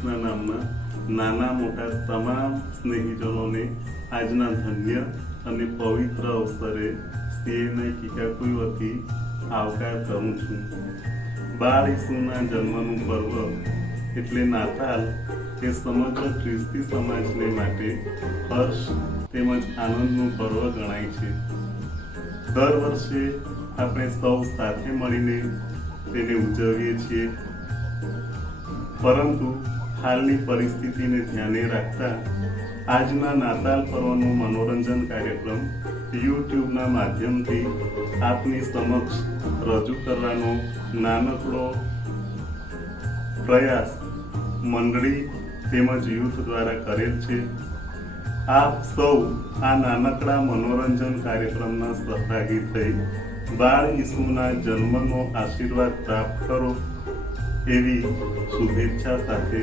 ક્રિષ્ના નામના નાના મોટા તમામ સ્નેહીજનોને આજના ધન્ય અને પવિત્ર અવસરે સીએનઆઈ કિકાકુઈ વતી આવકાર કરું છું. બાળ ઈસુના જન્મનું પર્વ એટલે નાતાલ એ સમગ્ર ખ્રિસ્તી સમાજને માટે હર્ષ તેમજ આનંદનું પર્વ ગણાય છે. દર વર્ષે આપણે સૌ સાથે મળીને તેને ઉજવીએ છીએ, પરંતુ હાલની પરિસ્થિતિને ધ્યાને રાખતા આજના નાતાલ પર્વનો મનોરંજન કાર્યક્રમ યુટ્યુબના માધ્યમથી આપની સમક્ષ રજૂ કરવાનો નાનકડો પ્રયાસ મંડળી તેમજ યુથ દ્વારા કરેલ છે. આપ સૌ આ નાનકડા મનોરંજન કાર્યક્રમના સહભાગી થઈ બાળ ઈસુના જન્મનો આશીર્વાદ પ્રાપ્ત કરો એવી શુભેચ્છા સાથે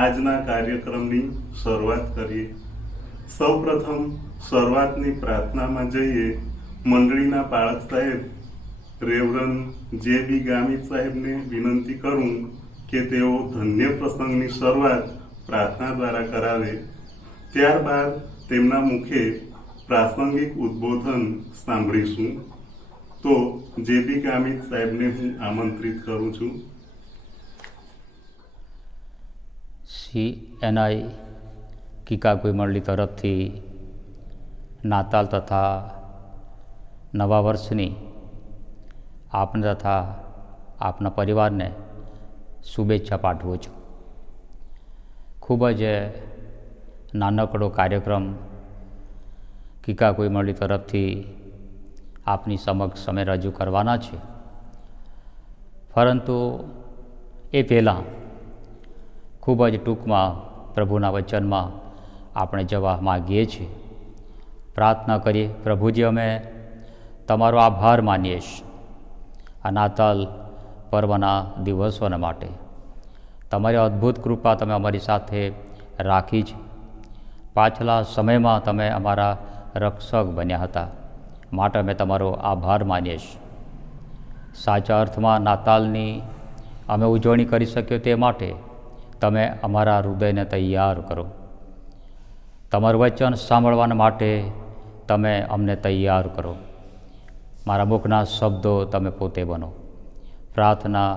આજના કાર્યક્રમની શરૂઆત કરીએ. સૌપ્રથમ શરૂઆતની પ્રાર્થનામાં જઈએ. મંડળીના પાળક સાહેબ રેવરન જે.બી. ગામિત સાહેબને વિનંતી કરું કે તેઓ ધન્ય પ્રસંગની શરૂઆત પ્રાર્થના દ્વારા કરાવે. ત્યારબાદ તેમના મુખે પ્રાસંગિક ઉદ્બોધન સાંભળીશું. તો જે.બી. ગામિત સાહેબને હું આમંત્રિત કરું છું. સીએનઆઈ કિકાકુઈ મંડળી તરફથી નાતાલ તથા નવા વર્ષની આપને તથા આપના પરિવારને શુભેચ્છા પાઠવું છું. ખૂબ જ નાનકડો કાર્યક્રમ કિકાકુઈ મંડળી તરફથી આપની સમક્ષ અમે રજૂ કરવાના છે, પરંતુ એ પહેલાં ખૂબ જ ટૂંકમાં પ્રભુના વચનમાં આપણે જવા માગીએ છીએ. પ્રાર્થના કરીએ. પ્રભુજી, અમે તમારો આભાર માનીએ છીએ આ નાતાલ પર્વના દિવસોના માટે. તમારી અદ્ભુત કૃપા તમે અમારી સાથે રાખી છે. પાછલા સમયમાં તમે અમારા રક્ષક બન્યા હતા, માટે અમે તમારો આભાર માનીએ છીએ. સાચા અર્થમાં નાતાલની અમે ઉજવણી કરી શકીએ તે માટે તમે અમારા હૃદયને તૈયાર કરો. તમારું વચન સાંભળવાના માટે તમે અમને તૈયાર કરો. મારા મુખના શબ્દો તમે પોતે બનો. પ્રાર્થના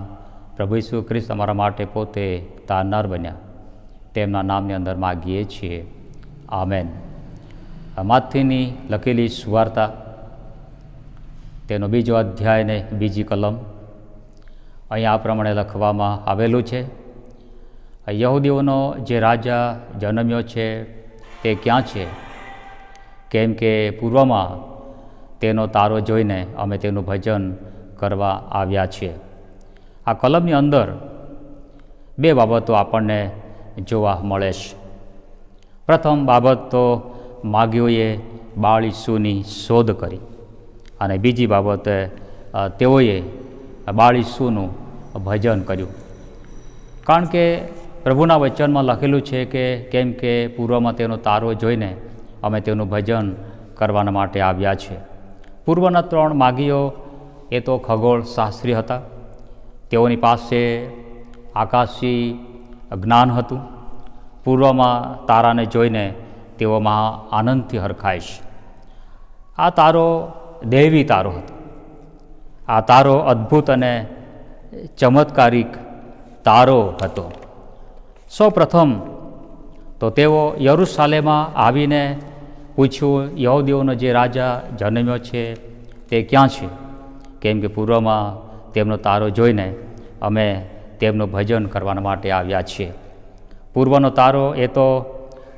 પ્રભુ ઈસુ ખ્રિસ્ત અમારા માટે પોતે તારનાર બન્યા, તેમના નામની અંદર માગીએ છીએ. આમેન. માથીની લખેલી સુવાર્તા તેનો 2 અધ્યાયને 2 કલમ અહીં આ પ્રમાણે લખવામાં આવેલું છે. યહૂદીઓનો જે રાજા જન્મ્યો છે તે ક્યાં છે? કેમ કે પૂર્વમાં તેનો તારો જોઈને અમે તેનું ભજન કરવા આવ્યા છીએ. આ કલમની અંદર 2 બાબતો આપણને જોવા મળે છે. પ્રથમ બાબત તો માગીઓએ બાળ ઈસુની શોધ કરી, અને બીજી બાબત તેઓએ બાળ ઈસુનું ભજન કર્યું. કારણ કે પ્રભુના વચનમાં લખેલું છે કે કેમ કે પૂર્વમાં તેનો તારો જોઈને અમે તેનું ભજન કરવાના માટે આવ્યા છે. પૂર્વના 3 માગીઓ એ તો ખગોળ શાસ્ત્રી હતા. તેઓની પાસે આકાશી જ્ઞાન હતું. પૂર્વમાં તારાને જોઈને તેઓ મહા આનંદથી હરખાય છે. આ તારો દૈવી તારો હતો. આ તારો અદ્ભુત અને ચમત્કારિક તારો હતો. સૌ પ્રથમ તો તેઓ યરુશાલેમમાં આવીને પૂછ્યું, યહૂદીઓનો જે રાજા જન્મ્યો છે તે ક્યાં છે? કેમ કે પૂર્વમાં તેમનો તારો જોઈને અમે તેમનું ભજન કરવા માટે આવ્યા છીએ. પૂર્વનો તારો એ તો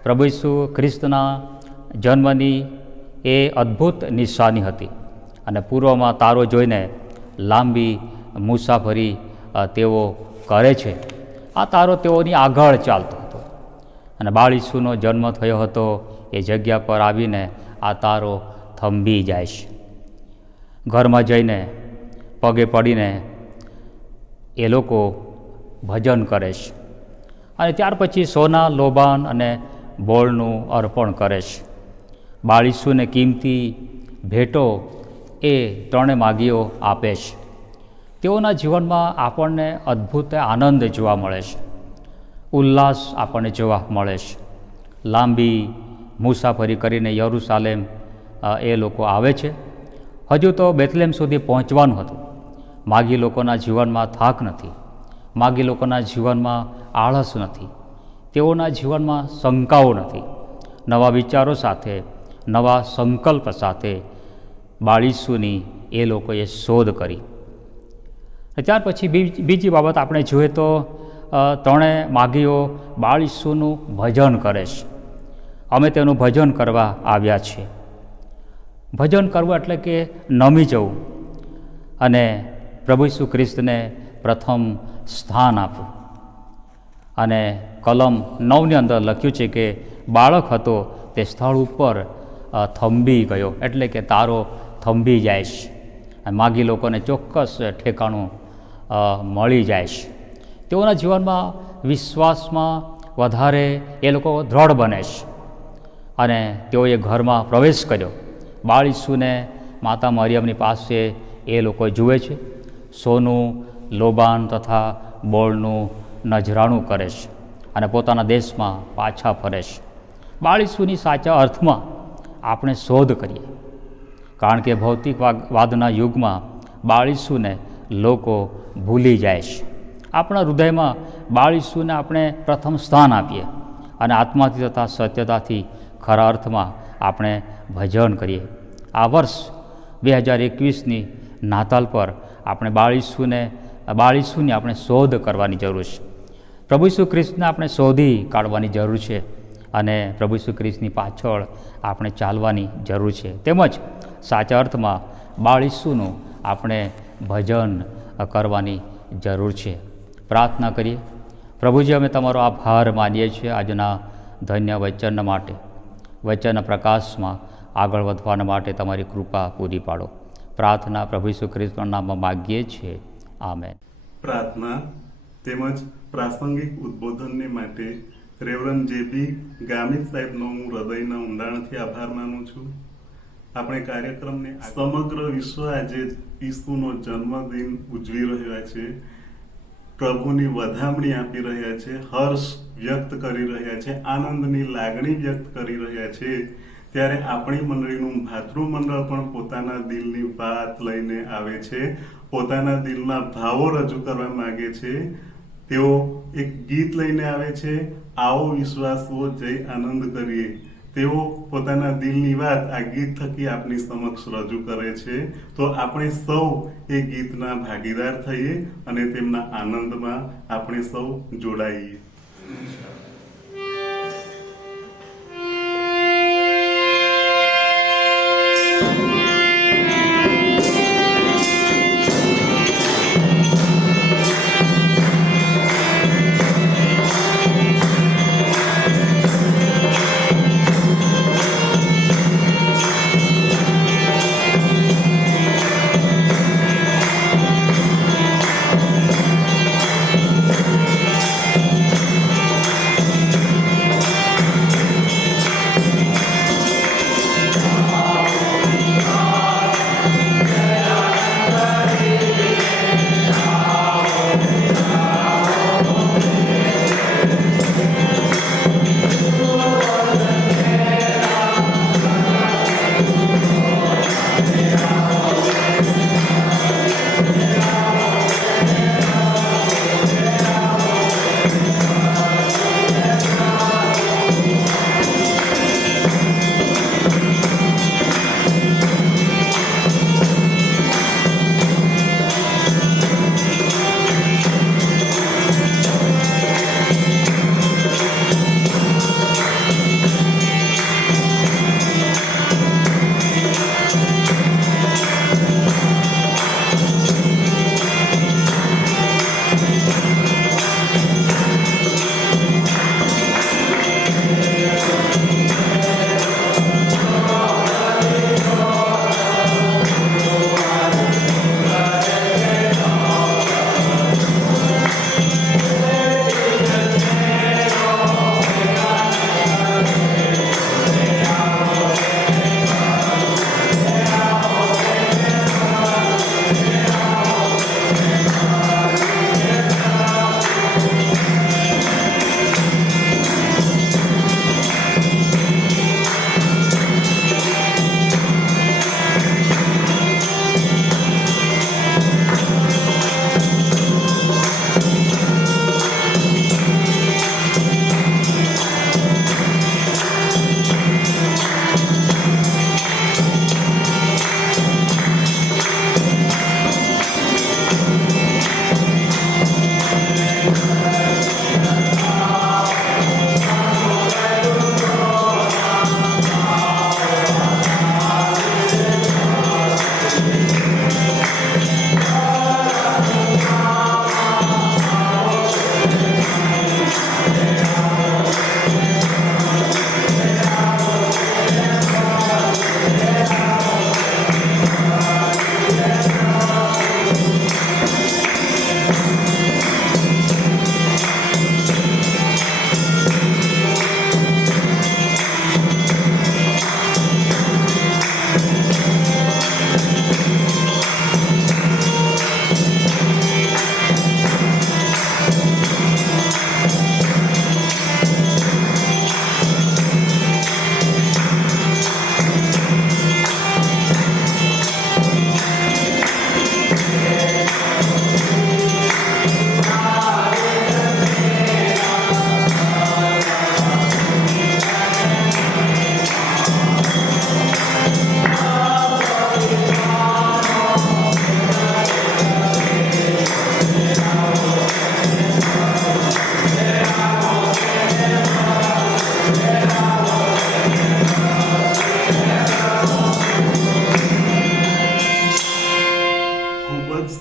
પ્રભુ ઈસુ ખ્રિસ્તના જન્મની એ અદ્ભુત નિશાની હતી, અને પૂર્વમાં તારો જોઈને લાંબી મુસાફરી તેઓ કરે છે. આ તારો તેઓની આગળ ચાલતો હતો, અને બાળ ઈસુનો જન્મ થયો હતો એ જગ્યા પર આવીને આ તારો થંભી જાય છે. ઘરમાં જઈને પગે પડીને એ લોકો ભજન કરે છે, અને ત્યાર પછી સોના, લોબાન અને બોળનું અર્પણ કરે છે. બાળ ઈસુને કિંમતી ભેટો એ 3 માગીઓ આપે છે. તેઓના જીવનમાં આપણને અદ્ભુત આનંદ જોવા મળે છે. ઉલ્લાસ આપણને જોવા મળે છે. લાંબી મુસાફરી કરીને યરુશાલેમ એ લોકો આવે છે. હજુ તો બેથલેમ સુધી પહોંચવાનું હતું. માગી લોકોના જીવનમાં થાક નથી, માગી લોકોના જીવનમાં આળસ નથી, તેઓના જીવનમાં શંકાઓ નથી. નવા વિચારો સાથે, નવા સંકલ્પ સાથે બાળ ઈસુની એ લોકોએ શોધ કરી. ત્યાર પછી બીજી બાબત આપણે જોઈએ તો ત્રણેય માગીઓ બાળ ઈસુનું ભજન કરે છે. અમે તેનું ભજન કરવા આવ્યા છીએ. ભજન કરવું એટલે કે નમી જવું અને પ્રભુ ઈસુ ખ્રિસ્તને પ્રથમ સ્થાન આપવું. અને કલમ 9ની અંદર લખ્યું છે કે બાળક હતો તે સ્થળ ઉપર થંભી ગયો, એટલે કે તારો થંભી જાય છે. માગી લોકોને ચોક્કસ ઠેકાણું મળી જાય છે. તેઓના જીવનમાં વિશ્વાસમાં વધારે એ લોકો દ્રઢ બને છે. અને તેઓએ ઘરમાં પ્રવેશ કર્યો. બાળ ઈસુને માતા મરિયમની પાસે એ લોકો જુએ છે. સોનું, લોબાન તથા બોળનું નજરાણું કરે છે અને પોતાના દેશમાં પાછા ફરે છે. બાળ ઈસુની સાચા અર્થમાં આપણે શોધ કરીએ, કારણ કે ભૌતિકવાદના યુગમાં બાળ ઈસુને લોકો ભૂલી જાય છે. આપણા હૃદયમાં બાળ ઈસુને આપણે પ્રથમ સ્થાન આપીએ અને આત્માથી તથા સત્યતાથી ખરા અર્થમાં આપણે ભજન કરીએ. આ વર્ષ 2021ની નાતાલ પર આપણે બાળ ઈસુની આપણે શોધ કરવાની જરૂર છે. પ્રભુ ઈસુ ખ્રિસ્તને આપણે શોધી કાઢવાની જરૂર છે અને પ્રભુ ઈસુ ખ્રિસ્તની પાછળ આપણે ચાલવાની જરૂર છે. તેમજ સાચા અર્થમાં બાળ ઈસુનું આપણે ભજન કરવાની જરૂર છે. પ્રાર્થના કરીએ. પ્રભુજી, અમે તમારો આભાર માનીએ છીએ આજના ધન્ય વચન માટે. વચન પ્રકાશમાં આગળ વધવાના માટે તમારી કૃપા પૂરી પાડો. પ્રાર્થના પ્રભુ ઈસુ ખ્રિસ્તના નામમાં માગીએ છીએ. આમેન. પ્રાર્થના તેમજ પ્રાસંગિક ઉદ્બોધનને માટે રેવરન્ડ જે.બી. ગામિત સાહેબનો હું હૃદયના ઊંડાણથી આભાર માનું છું. આપણે કાર્યક્રમને સમગ્ર વિશ્વ આજે ઈસુનો જન્મદિન ઉજવી રહ્યા છે, પ્રભુની વધામણી આપી રહ્યા છે, હર્ષ વ્યક્ત કરી રહ્યા છે, આનંદની લાગણી વ્યક્ત કરી રહ્યા છે. ત્યારે આપણી મંડળીનું ભાતૃ મંડળ પણ પોતાના દિલની વાત લઈને આવે છે, પોતાના દિલના ભાવો રજૂ કરવા માંગે છે. તેઓ એક ગીત લઈને આવે છે, આવો વિશ્વાસો જય આનંદ કરીએ. તેઓ પોતાના દિલની વાત આ ગીત થકી આપની સમક્ષ રજૂ કરે છે. તો આપણે સૌ એ ગીતના ભાગીદાર થઈએ અને તેમના આનંદમાં આપણે સૌ જોડાઈએ.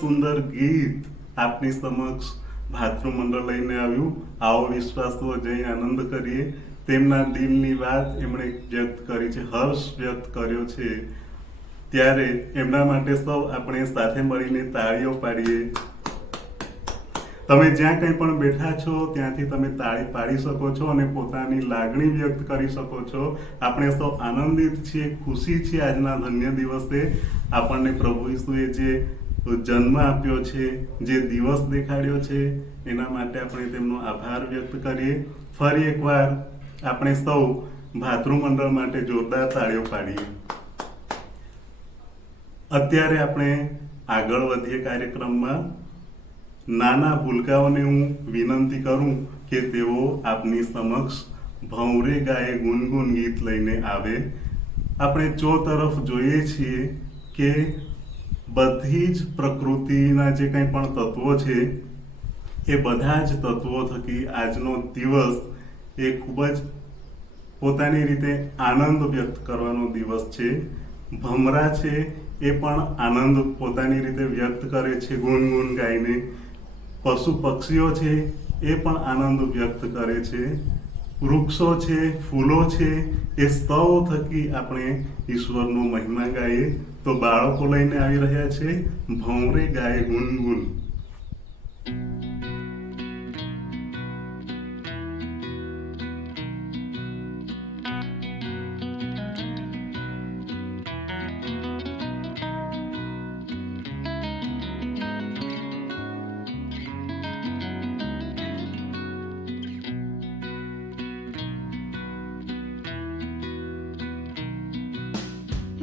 સુંદર ગીત આપની સમક્ષ ભાતૃમંડળ લઈને આવ્યું. આવો વિશ્વાસો જઈ આનંદ કરીએ. તેમના દિલની વાત એમણે વ્યક્ત કરી છે, હર્ષ વ્યક્ત કર્યો છે, ત્યારે એમના માટે સૌ આપણે સાથે મળીને તાળીઓ પાડીએ. તમે જ્યાં કંઈ પણ બેઠા છો ત્યાંથી તમે તાળી પાડી શકો છો અને પોતાની લાગણી વ્યક્ત કરી શકો છો. આપણે સૌ આનંદિત છીએ, ખુશી છીએ આજના ધન્ય દિવસે. આપણને પ્રભુ ઈસુએ જે જન્મ આપ્યો છે, જે દિવસ દેખાડ્યો છે, એના માટે આપણે તેમનો આભાર વ્યક્ત કરીએ. ફરી એકવાર આપણે સૌ ભાતૃમંડળ માટે જોરદાર તાળીઓ પાડીએ. અત્યારે આપણે આગળ વધીએ કાર્યક્રમમાં. નાના ભૂલકાઓને હું વિનંતી કરું કે તેઓ આપની સમક્ષ ભંવરે ગાયે ગુનગુન ગીત લઈને આવે. આપણે તરફ જોઈએ છીએ કે બધી જ પ્રકૃતિના જે કંઈ પણ તત્વો છે એ બધા જ તત્વો થકી આજનો દિવસ એ ખૂબ જ પોતાની રીતે આનંદ વ્યક્ત કરવાનો દિવસ છે. ભમરા છે એ પણ આનંદ પોતાની રીતે વ્યક્ત કરે છે ગુનગુન ગાઈને. પશુ પક્ષીઓ છે એ પણ આનંદ વ્યક્ત કરે છે. વૃક્ષો છે, ફૂલો છે, એ સૌ થકી આપણે ઈશ્વરનો મહિમા ગાઈએ. તો બાળકો લઈને આવી રહ્યા છે ભંવરે ગાયે ગુનગુન.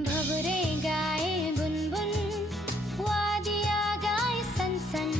भंवरे गाए बुनबुन, वादियाँ गाए सनसन,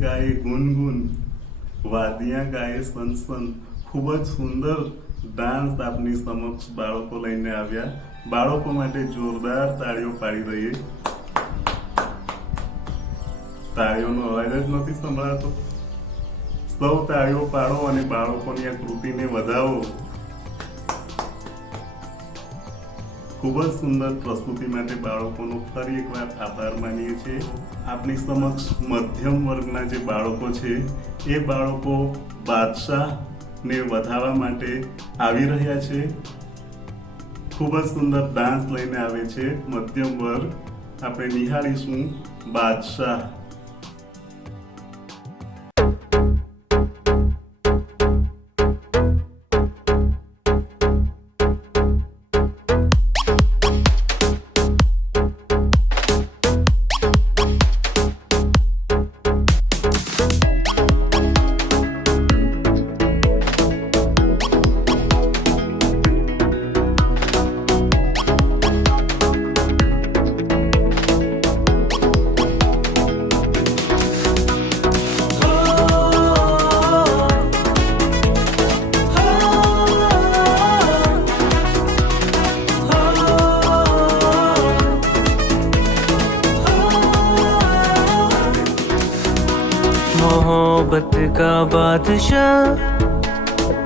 गाए गुनगुन, वादियां गाए सनसन। खूब ज सुंदर डांस आपनी समक्ष बाळको लईने आव्या। बाळको माटे जोरदार ताळीओ पाड़ी दઈએ। ताळीओनो अवाज ज नथी संभळातो। सौ ताळीओ पाडो અને બાળકોની આ કૃતિને વધાવો। खूब ज सुंदर प्रस्तुति माटे बाळकोनो फरी एकवार आभार मानीए छे। आपनी समक्ष मध्यम वर्गना जे बाळको छे ए बाळको बादशाह ने વધાવા માટે આવી રહ્યા છે। खूब ज सुंदर डांस લઈને આવે છે મધ્યમ વર્ગ। આપણે નિહાળીશું બાદશાહ। मोहब्बत का बादशाह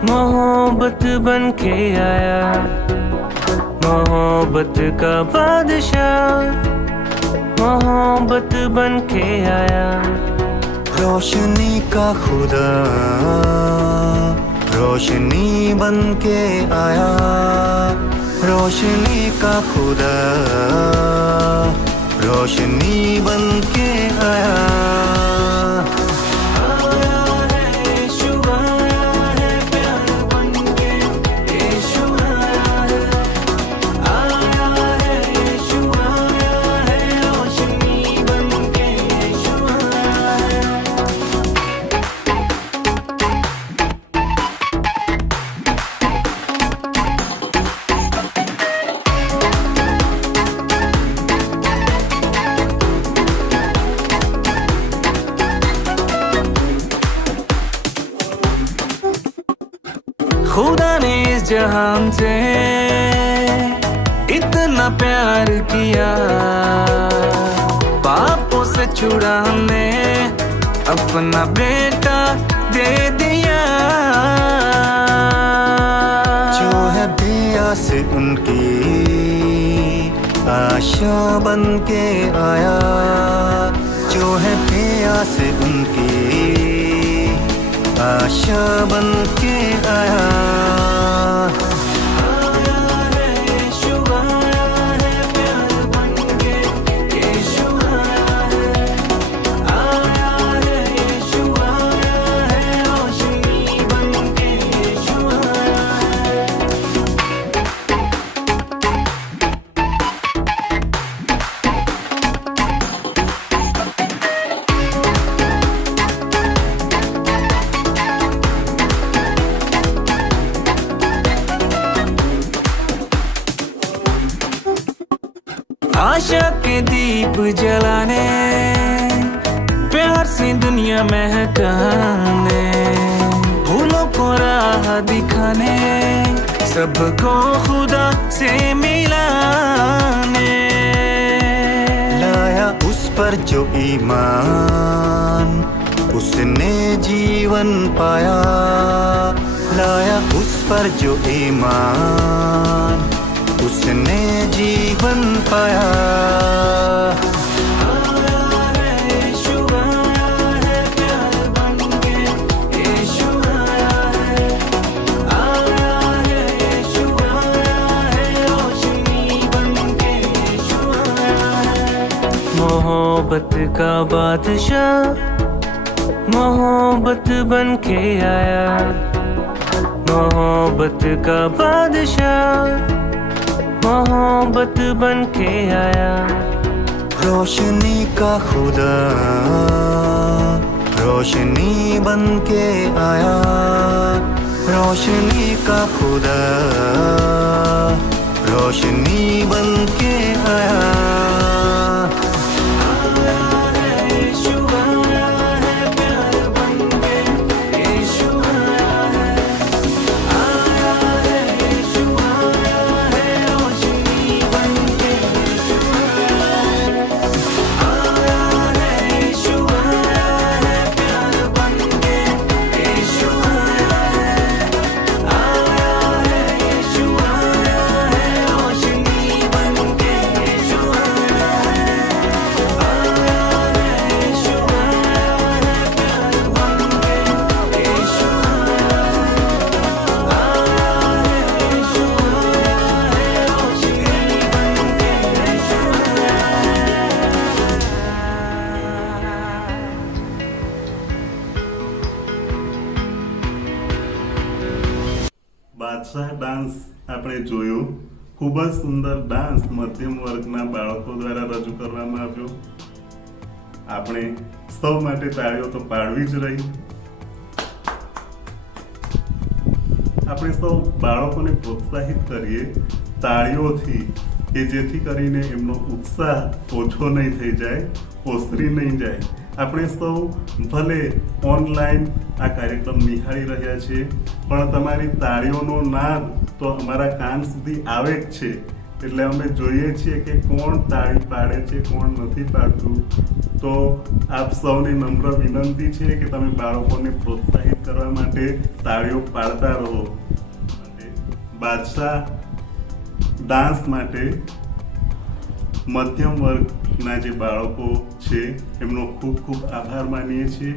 मोहब्बत बन के आया। मोहब्बत का बादशाह मोहब्बत बन के आया। रोशनी का खुदा रोशनी बन के आया। रोशनी का खुदा रोशनी बन के आया। खुदा ने इस जहान से इतना प्यार किया। पापों से छुड़ाने अपना बेटा दे दिया। जो है दिया से उनकी आशा बन के आया। जो है दिया से उनकी आशा बन के आया। आशा के दीप जलाने प्यार से दुनिया महकाने भूलों को राह दिखाने सबको खुदा से मिलाने। लाया उस पर जो ईमान उसने जीवन पाया। लाया उस पर जो ईमान उसने जीवन पाया। मोहब्बत का बादशाह मोहब्बत बन के आया। मोहब्बत का बादशाह मोहब्बत बन के आया। रोशनी का खुदा रोशनी बन के आया। रोशनी का खुदा रोशनी बन के आया। બાદશાહ ડાન્સ આપણે જોયો. ખૂબ જ સુંદર ડાન્સ મધ્યમ વર્ગના બાળકો દ્વારા રજૂ કરવામાં આવ્યો. આપણે સૌ માટે તાળીઓ તો પાડવી જ રહી. આપણે સૌ બાળકોને પ્રોત્સાહિત કરીએ તાળીઓથી કે જેથી કરીને એમનો ઉત્સાહ ઓછો નહીં થઈ જાય, ઓસરી નહીં જાય. આપણે સૌ ભલે ઓનલાઈન આ કાર્યક્રમ નિહાળી રહ્યા છીએ, પણ તમારી તાળીઓનો નાદ તો અમારા કાન સુધી આવે જ છે. એટલે અમે જોઈએ છીએ કે કોણ તાળી પાડે છે, કોણ નથી પાડતું. તો આપ સૌને નમ્ર વિનંતી છે કે તમે બાળકોને પ્રોત્સાહિત કરવા માટે તાળીઓ પાડતા રહો. બાદશાહ ડાન્સ માટે મધ્યમ વર્ગના જે બાળકો છે એમનો ખૂબ ખૂબ આભાર માનીએ છીએ.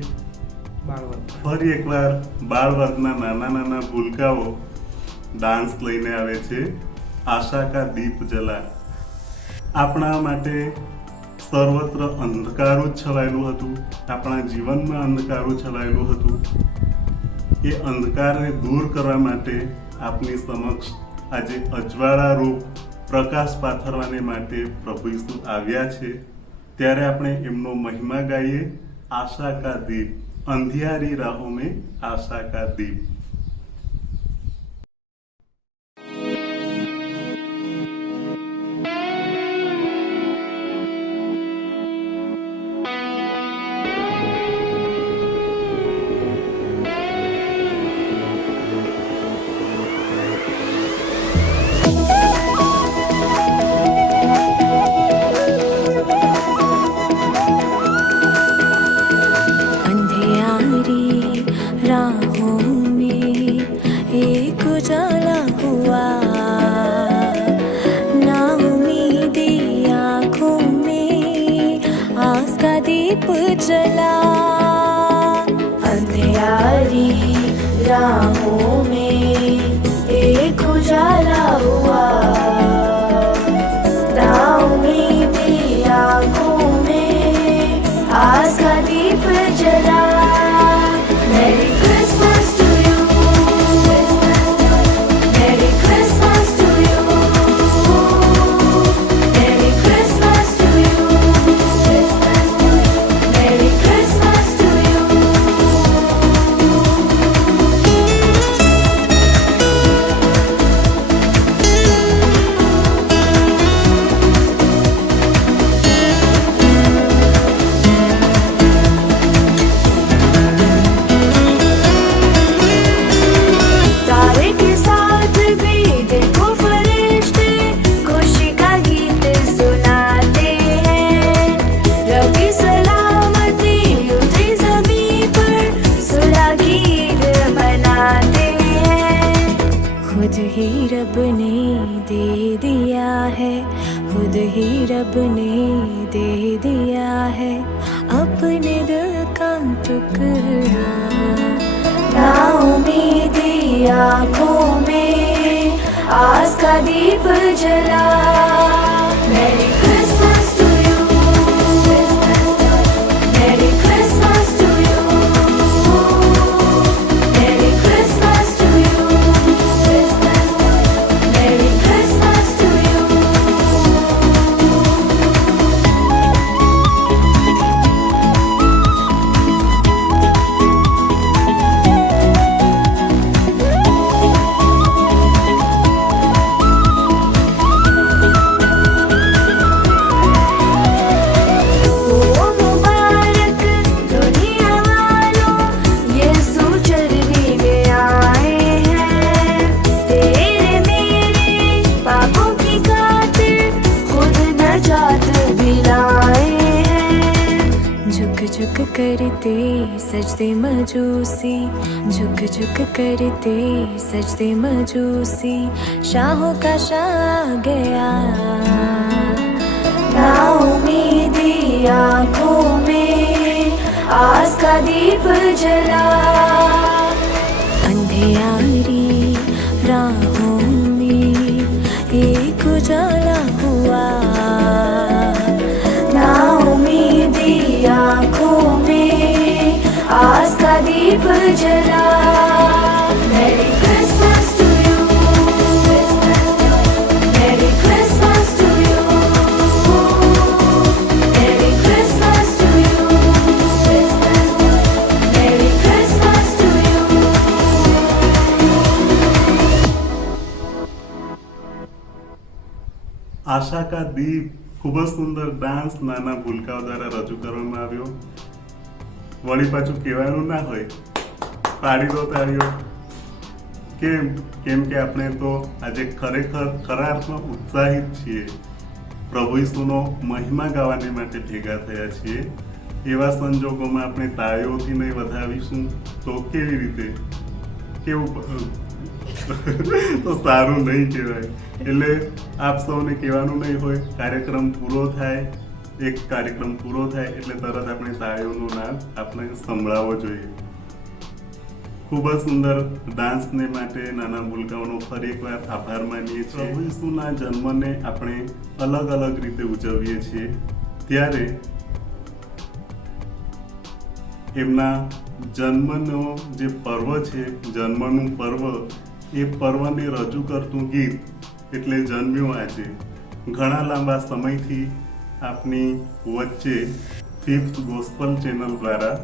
ફરી એકવાર બાળ વર્ગના નાના નાના ભૂલકાઓ ડાન્સ લઈને આવે છે. આશા કા દીપ જલા. આપણા માટે સર્વત્ર અંધકારું જ છવાયેલું હતું, આપણા જીવનમાં અંધકારું છવાયેલું હતું. એ અંધકારને દૂર કરવા માટે આપની સમક્ષ આજે અજવાળા રૂપ પ્રકાશ પાથરવાને માટે પ્રભુ ઈસુ આવ્યા છે. ત્યારે આપણે એમનો મહિમા ગાઈએ. આશા કા દીપ, અંધિયારી રાહો મેં આશા કા દીપ. राहों में एक उजाला हुआ, ना उम्मीदी आँखों में आस का दीप जला. Merry Christmas to you, merry Christmas to you, merry Christmas to you, merry Christmas to you. तारे के साथ भी देखो फरिश्ते खुशी का गीत सुनाते हैं. रबी सलामती उतरी ज़मीं पर सुलह की ईद मनाते हैं. खुद ही रब ने दे दिया है, खुद ही रब ने दे दिया है अपने दिल का टुकड़ा. ना उम्मीदी आँखों में आस का दीप जला. Merry Christmas to you, merry Christmas to you, merry Christmas to you, merry Christmas to you. ओ मुबारक दुनिया वालों, यीशु चलने में आए हैं. तेरे मेरे पापों की खातिर खुद नजात भी लाए हैं. झुक झुक करते सजदे मजूसी, झुक झुक करते सजदे मजूसी. शाहों का शाह गया, ना उम्मीदी आँखों में आस का दीप जला. अंधियारी राहों में एक उजाला हुआ, ना उम्मीदी आँखों में आस का दीप जला. मेरी क्रिसमस टू यू, આશા કા દીપ ખૂબ જ સુંદર ડાન્સ નાના ભૂલકાઓ દ્વારા રજૂ કરવામાં આવ્યો. વળી પાછું કહેવાનું ના હોય, પાડી દો તાળીઓ. કેમ કે આપણે તો આજે ખરેખર ખરા અર્થમાં ઉત્સાહિત છીએ. પ્રભુ ઈસુનો મહિમા ગાવાને માટે ભેગા થયા છીએ. એવા સંજોગોમાં આપણે તાળીઓથી નહીં વધાવીશું તો કેવી રીતે, કેવું તો સારું નહીં કહેવાય. એટલે આપ સૌને કહેવાનું નહીં હોય, કાર્યક્રમ પૂરો થાય એટલે તરત આપણે તાળીઓનો નાદ આપણે સંભળાવવો જોઈએ. ખૂબ જ સુંદર ડાન્સને માટે નાના ભૂલકાઓનો ફરી એકવાર આભાર માનીએ છીએ. પ્રભુ ઈસુના જન્મને આપણે અલગ અલગ રીતે ઉજવીએ છીએ, ત્યારે એમના જન્મનો જે પર્વ છે, જન્મનું પર્વ, એ પર્વને રજૂ કરતું ગીત એટલે જન્મ્યો આજે. ઘણા લાંબા સમયથી આપની વચ્ચે ફિફ્થ ગોસ્પલ ચેનલ દ્વારા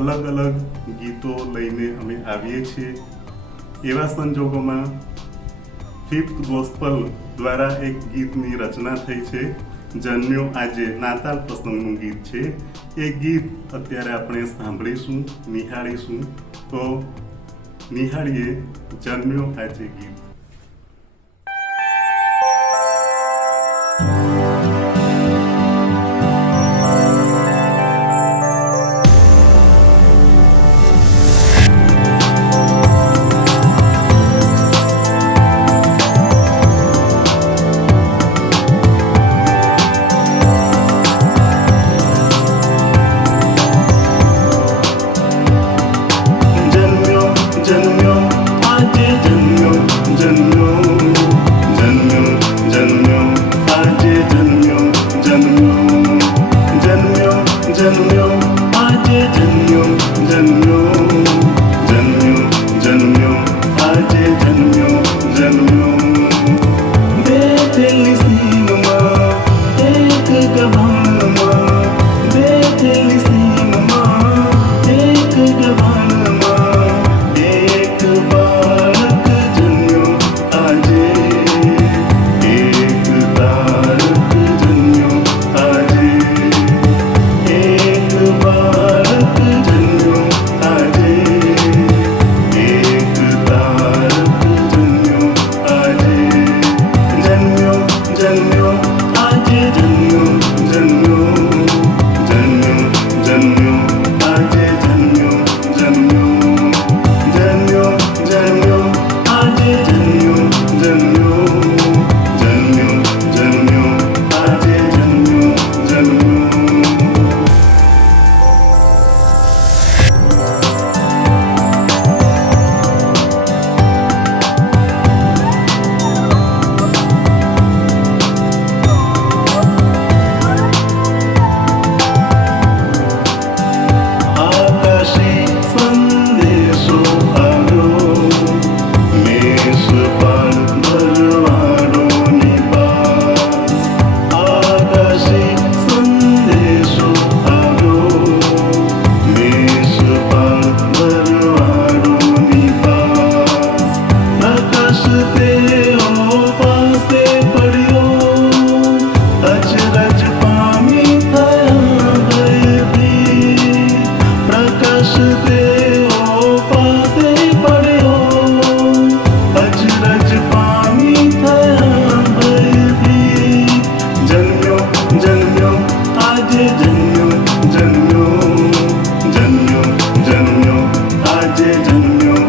અલગ અલગ ગીતો લઈને અમે આવીએ છીએ. એવા સંજોગોમાં ફિફ્થ ગોસ્પલ દ્વારા એક ગીતની રચના થઈ છે, જન્મ્યો આજે, નાતાલ પ્રસંગનું ગીત છે. એ ગીત અત્યારે આપણે સાંભળીશું, નિહાળીશું. તો નિહાળીએ જન્મ્યો આજે ગીત. જન્મ્યો આજે, જન્મ્યો આજે, જન્મ્યો આજે, જન્મ્યો આજે, જન્મ્યો. બેઠેલી સીમમાં એક ગભાણમાં, બેઠેલી સીમમાં એક ગભાણમાં એક બાળક જન્મ્યો આજે, એક તારક જન્મ્યો આજે, એક બાળક જન્મ્યો આજે, એક તારક જન્મ્યો આજે. જન્મ્યો આજે, જન્મ્યો આજે, જન્મ્યો આજે, જન્મ્યો આજે, જન્મ્યો. આકાશી સંદેશો આવ્યો, મેષ પાળ ભરવાડોની પાસ. આકાશી સંદેશો આવ્યો, મેષ પાળ ભરવાડોની પાસ. પ્રકાશ તેઓ પાસે પડ્યો, અચરજ પામી થયા ભયભીત. પ્રકાશ તેઓ પાસે પડ્યો, અચરજ પામી થયા ભયભીત. જન્મ્યો આજે, જન્મ્યો આજે, જન્મ્યો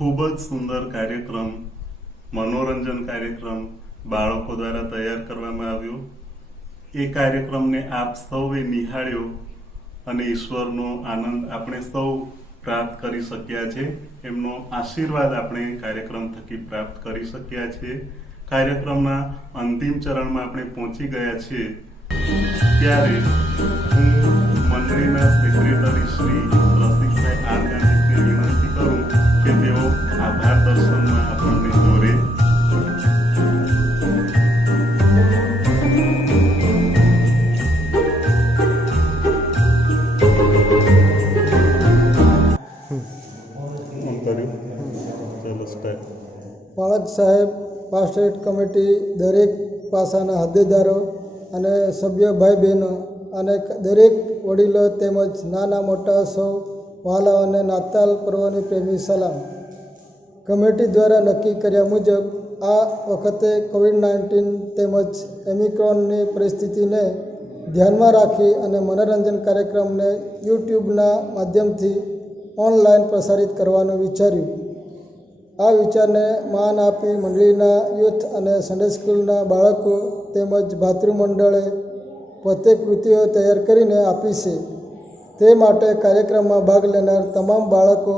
ખૂબ જ સુંદર કાર્યક્રમ, મનોરંજન કાર્યક્રમ બાળકો દ્વારા તૈયાર કરવામાં આવ્યો. એ કાર્યક્રમને આપ સૌએ નિહાળ્યો અને ઈશ્વરનો આનંદ આપણે સૌ પ્રાપ્ત કરી શક્યા છે. એમનો આશીર્વાદ આપણે કાર્યક્રમ થકી પ્રાપ્ત કરી શક્યા છે. કાર્યક્રમના અંતિમ ચરણમાં આપણે પહોંચી ગયા છીએ. ત્યારે હું મંડળીના સેક્રેટરી શ્રી રસિકભાઈ આર્યાને વિનંતી કરું કે તેઓ આભાર દર્શનમાં આપણને દોરે. પાળક સાહેબ, પાસ્ટેટ કમિટી, દરેક પાસાના હોદ્દેદારો અને સભ્ય ભાઈ બહેનો અને દરેક વડીલો તેમજ નાના મોટા સૌ વાલાઓને નાતાલ પર્વની પ્રેમી સલામ. કમિટી દ્વારા નક્કી કર્યા મુજબ આ વખતે કોવિડ-19 તેમજ ઓમિક્રોનની પરિસ્થિતિને ધ્યાનમાં રાખી અને મનોરંજન કાર્યક્રમને યુટ્યુબના માધ્યમથી ઓનલાઈન પ્રસારિત કરવાનું વિચાર્યું. આ વિચારને માન આપી મંડળીના યુથ અને સન્ડે સ્કૂલના બાળકો તેમજ ભાતૃમંડળે પોતે કૃતિઓ તૈયાર કરીને આપી છે. તે માટે કાર્યક્રમમાં ભાગ લેનાર તમામ બાળકો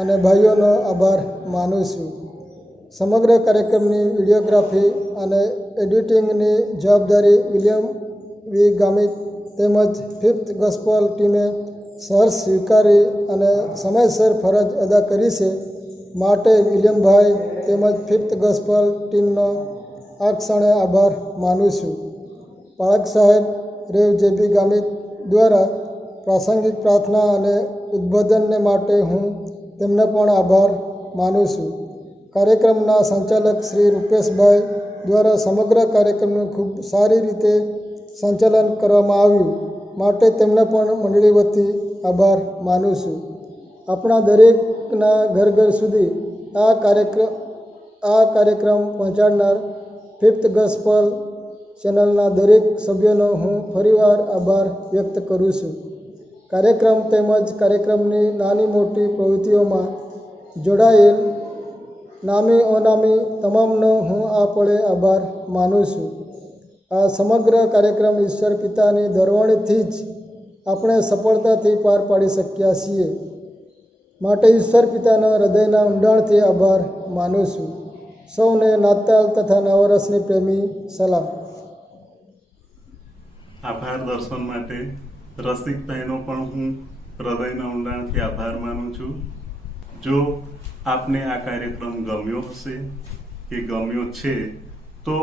અને ભાઈઓનો આભાર માનું છું. સમગ્ર કાર્યક્રમની વિડીયોગ્રાફી અને એડિટિંગની જવાબદારી વિલિયમ વી ગામિત તેમજ ફિફ્થ ગોસ્પલ ટીમે સહર્ષ સ્વીકારી અને સમયસર ફરજ અદા કરી છે. માટે વિલિયમભાઈ તેમજ ફિફ્થ ગોસ્પલ ટીમનો આ ક્ષણે આભાર માનું છું. પાળક સાહેબ રેવ જેબી ગામિત દ્વારા પ્રાસંગિક પ્રાર્થના અને ઉદ્બોધનને માટે હું તેમને પણ આભાર માનું છું. કાર્યક્રમના સંચાલક શ્રી રૂપેશભાઈ દ્વારા સમગ્ર કાર્યક્રમનું ખૂબ સારી રીતે સંચાલન કરવામાં આવ્યું માટે તેમને પણ મંડળી વતી આભાર માનું છું. આપણા દરેકના ઘર ઘર સુધી આ કાર્યક્રમ પહોંચાડનાર ફિફ્થ ગોસ્પલ ચેનલના દરેક સભ્યોનો હું ફરીવાર આભાર વ્યક્ત કરું છું. કાર્યક્રમ તેમજ કાર્યક્રમની નાની મોટી પ્રવૃત્તિઓમાં જોડાયેલ નામી અનામી તમામનો હું આ પળે આભાર માનું છું. આ સમગ્ર કાર્યક્રમ ઈશ્વર પિતાની દરવાણીથી જ આપણે સફળતાથી પાર પાડી શક્યા છીએ. માટે ઈશ્વર પિતાના હૃદયના ઊંડાણથી આભાર માનું છું. સૌને નાતાલ તથા નવા વર્ષની પ્રેમી સલામ. આભાર દર્શન માટે રસિકભાઈનો પણ હું હૃદયના ઊંડાણથી આભાર માનું છું. જો આપને આ કાર્યક્રમ ગમ્યો હશે કે ગમ્યો છે તો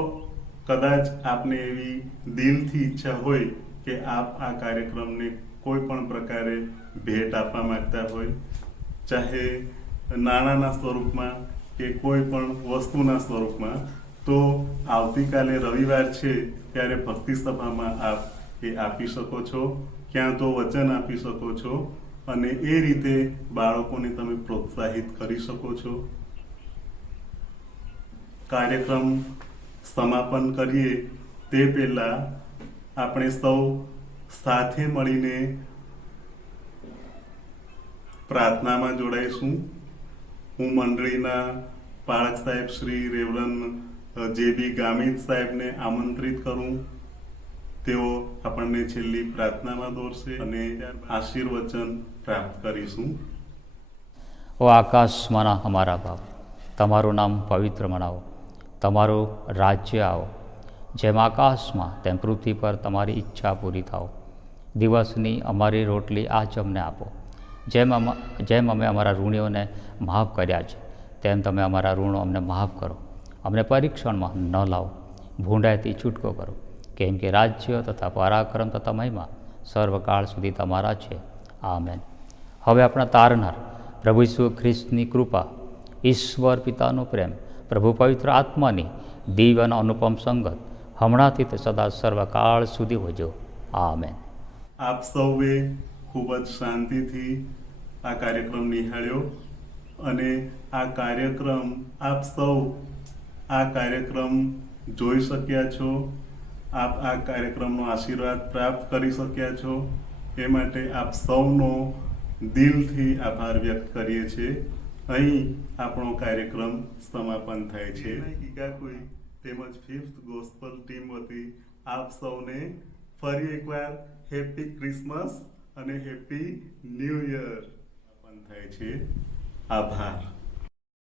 કદાચ આપને એવી દિલથી ઈચ્છા હોય કે આપ આ કાર્યક્રમને કોઈ પણ પ્રકારે ભેટ આપવા માંગતા હોય, ચાહે નાણાંના સ્વરૂપમાં કે કોઈ પણ વસ્તુના સ્વરૂપમાં, તો આવતીકાલે રવિવાર છે ત્યારે ભક્તિ સભામાં આપ એ આપી શકો છો, ક્યાં તો વચન આપી શકો છો અને એ રીતે બાળકોને તમે પ્રોત્સાહિત કરી શકો છો. કાર્યક્રમ સમાપન કરીએ તે પહેલાં આપણે સૌ સાથે મળીને પ્રાર્થનામાં જોડાઈશું. હું મંડળીના પાળક સાહેબ શ્રી રેવરન જેબી ગામિત સાહેબને આમંત્રિત કરું. તેઓ આપણને છેલ્લી પ્રાર્થનામાં દોરશે અને આશીર્વચન પ્રાપ્ત કરીશું. ઓ આકાશમાંના અમારા બાપ, તમારું નામ પવિત્ર મનાવો, તમારું રાજ્ય આવો, જેમ આકાશમાં તેમ પૃથ્વી પર તમારી ઈચ્છા પૂરી થાઓ. દિવસની અમારી રોટલી આજ અમને આપો, જેમ અમે અમારા ઋણીઓને માફ કર્યા છે તેમ તમે અમારા ઋણો અમને માફ કરો. અમને પરીક્ષણમાં ન લાવો, ભૂંડાઈથી છૂટકો કરો, કેમ કે રાજ્ય તથા પરાક્રમ તથા મહિમા સર્વકાળ સુધી તમારા છે. આમેન. હવે આપણા તારનાર પ્રભુ ઈસુ ખ્રિસ્તની કૃપા, ઈશ્વર પિતાનો પ્રેમ, પ્રભુ પવિત્ર આત્માની દિવ્ય અને અનુપમ સંગત હમણાંથી તે સદા સર્વકાળ સુધી હોજો. આમેન. આપ સૌએ ખૂબ જ શાંતિથી આ કાર્યક્રમ નિહાળ્યો અને આ કાર્યક્રમ આપ સૌ આ કાર્યક્રમ જોઈ શક્યા છો. આપ આ કાર્યક્રમનો આશીર્વાદ પ્રાપ્ત કરી શક્યા છો. એ માટે આપ સૌનો દિલથી આભાર વ્યક્ત કરીએ છીએ અહીં આપણો કાર્યક્રમ સમાપન થાય છે. કિકાકુઈ તેમજ ફિફ્થ ગોસ્પલ ટીમ વતી આપ સૌને ફરી એકવાર હેપી ક્રિસમસ અને હેપી ન્યૂ યર સમાપન થાય છે. આભાર.